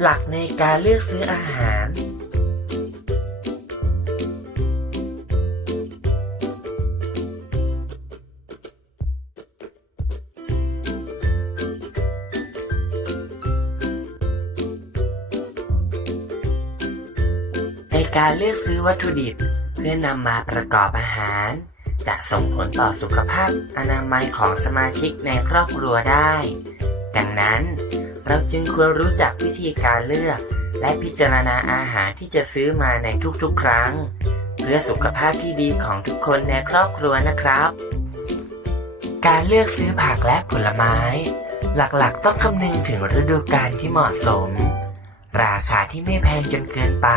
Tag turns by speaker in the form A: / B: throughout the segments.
A: หลักในการเลือกซื้ออาหาร ในการเลือกซื้อวัตถุดิบ เพื่อนำมาประกอบอาหาร จะส่งผลต่อสุขภาพอนามัยของสมาชิกในครอบครัวได้ ดังนั้น เราจึงควรรู้จักวิธีการเลือก และพิจารณาอาหารที่จะซื้อมาในทุกๆ ครั้ง เพื่อสุขภาพที่ดีของทุกคนในครอบครัวนะครับ การเลือกซื้อผักและผลไม้ หลักๆ ต้องคำนึงถึงฤดูกาลที่เหมาะสม ราคาที่ไม่แพงจนเกินไป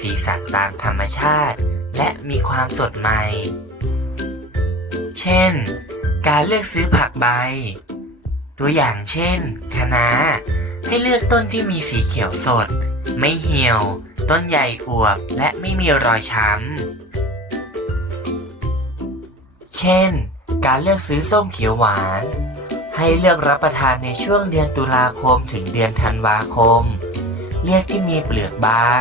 A: สีสันตามธรรมชาติ และมีความสดใหม่ เช่น การเลือกซื้อผักใบ ตัวอย่างเช่นคะน้าให้เลือกต้นที่มีสีเขียวสด ไม่เหี่ยว ต้นใหญ่อวบและไม่มีรอยช้ำ เช่น การเลือกซื้อส้มเขียวหวาน ให้เลือกรับประทานในช่วงเดือนตุลาคมถึงเดือนธันวาคม เลือกที่มีเปลือกบาง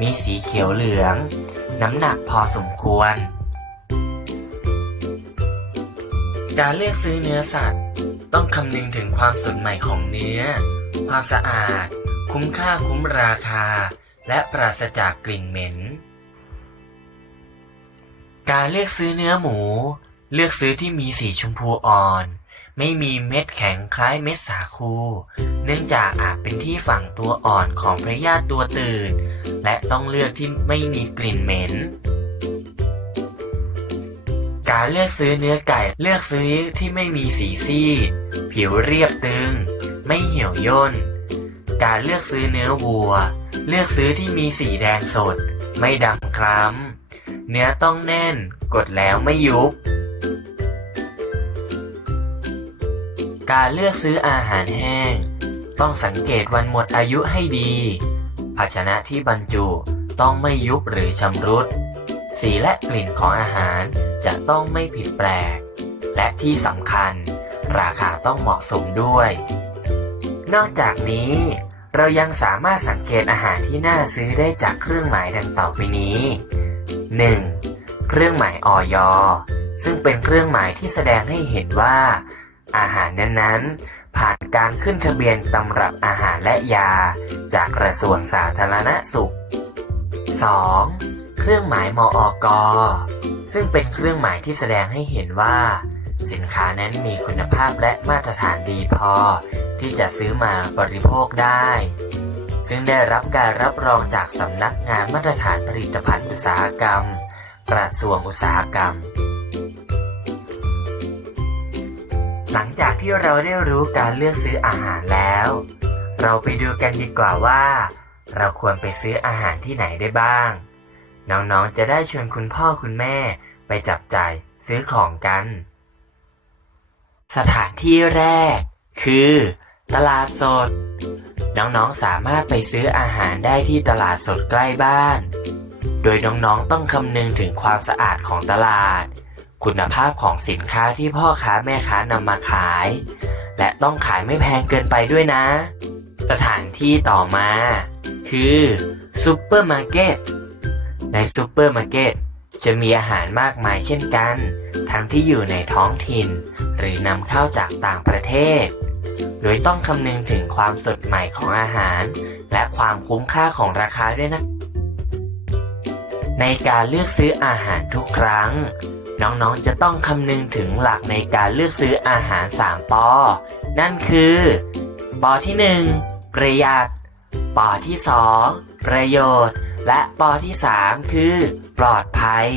A: มีสีเขียวเหลือง น้ำหนักพอสมควร การเลือกซื้อเนื้อสัตว์ ต้องคำนึงถึงความสดใหม่ของเนื้อ ความสะอาด คุ้มค่าคุ้มราคา และปราศจากกลิ่นเหม็น การเลือกซื้อเนื้อหมู เลือกซื้อที่มีสีชมพูอ่อน ไม่มีเม็ดแข็งคล้ายเม็ดสาคู เนื่องจากอาจเป็นที่ฝังตัวอ่อนของพระยาธิตัวตื่น และต้องเลือกที่ไม่มีกลิ่นเหม็น การเลือกซื้อเนื้อไก่ เลือกซื้อที่ไม่มีสีซีดผิวเรียบตึง ไม่เหี่ยวย่น การเลือกซื้อเนื้อวัว เลือกซื้อที่มีสีแดงสด ไม่ดำคล้ำ เนื้อต้องแน่น กดแล้วไม่ยุบ การเลือกซื้ออาหารแห้ง ต้องสังเกตวันหมดอายุให้ดี ภาชนะที่บรรจุต้องไม่ยุบหรือชำรุด สีและกลิ่นของอาหารจะต้องไม่ผิดแปลก และที่สำคัญ ราคาต้องเหมาะสมด้วย นอกจากนี้ เรายังสามารถสังเกตอาหารที่น่าซื้อได้จากเครื่องหมายดังต่อไปนี้ 1. เครื่องหมายออยซึ่งเป็นเครื่องหมายที่แสดงให้เห็นว่า อาหารนั้นๆ ผ่านการขึ้นทะเบียนตำรับอาหารและยา จากกระทรวงสาธารณสุข 2. เครื่องหมายมออกซึ่งเป็นเครื่องหมายที่แสดงให้เห็นว่า สินค้านั้นมีคุณภาพและมาตรฐานดีพอ ที่จะซื้อมาบริโภคได้ ซึ่งได้รับการรับรองจากสำนักงานมาตรฐานผลิตภัณฑ์อุตสาหกรรม กระทรวงอุตสาหกรรม หลังจากที่เราได้รู้การเลือกซื้ออาหารแล้ว เราไปดูกันดีกว่าว่า เราควรไปซื้ออาหารที่ไหนได้บ้าง น้องๆ จะได้ชวนคุณพ่อคุณแม่ไปจับจ่ายซื้อของกัน สถานที่แรก คือ ตลาดสด น้องๆ สามารถไปซื้ออาหารได้ที่ตลาดสดใกล้บ้าน โดยน้องๆ ต้องคำนึงถึงความสะอาดของตลาด คุณภาพของสินค้าที่พ่อค้าแม่ค้านำมาขาย และต้องขายไม่แพงเกินไปด้วยนะ สถานที่ต่อมา คือซูเปอร์มาร์เก็ต ในซูเปอร์มาร์เก็ตจะมีอาหารมากมายเช่นกัน ทั้งที่อยู่ในท้องถิ่น หรือนำเข้าจากต่างประเทศ โดยต้องคำนึงถึงความสดใหม่ของอาหาร และความคุ้มค่าของราคาด้วยนะ ในการเลือกซื้ออาหารทุกครั้ง น้องๆจะต้องคำนึงถึงหลักในการเลือกซื้ออาหาร 3 ปอ นั่นคือปอที่ 1 ประหยัดปอที่ 2 ประโยชน์ และปอที่ 3 คือ ปลอดภัย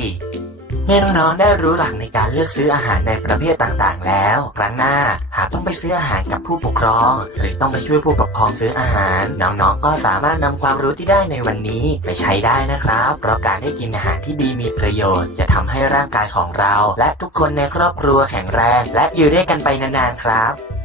A: เมื่อน้องๆได้รู้หลักในการเลือกซื้ออาหารในประเภทต่างๆ แล้ว ครั้งหน้าหากต้องไปซื้ออาหารกับผู้ปกครอง หรือต้องไปช่วยผู้ปกครองซื้ออาหาร น้องๆ ก็สามารถนำความรู้ที่ได้ในวันนี้ไปใช้ได้นะครับ เพราะการได้กินอาหารที่ดีมีประโยชน์ จะทำให้ร่างกายของเรา และทุกคนในครอบครัวแข็งแรง และอยู่ด้วยกันไปนานๆครับ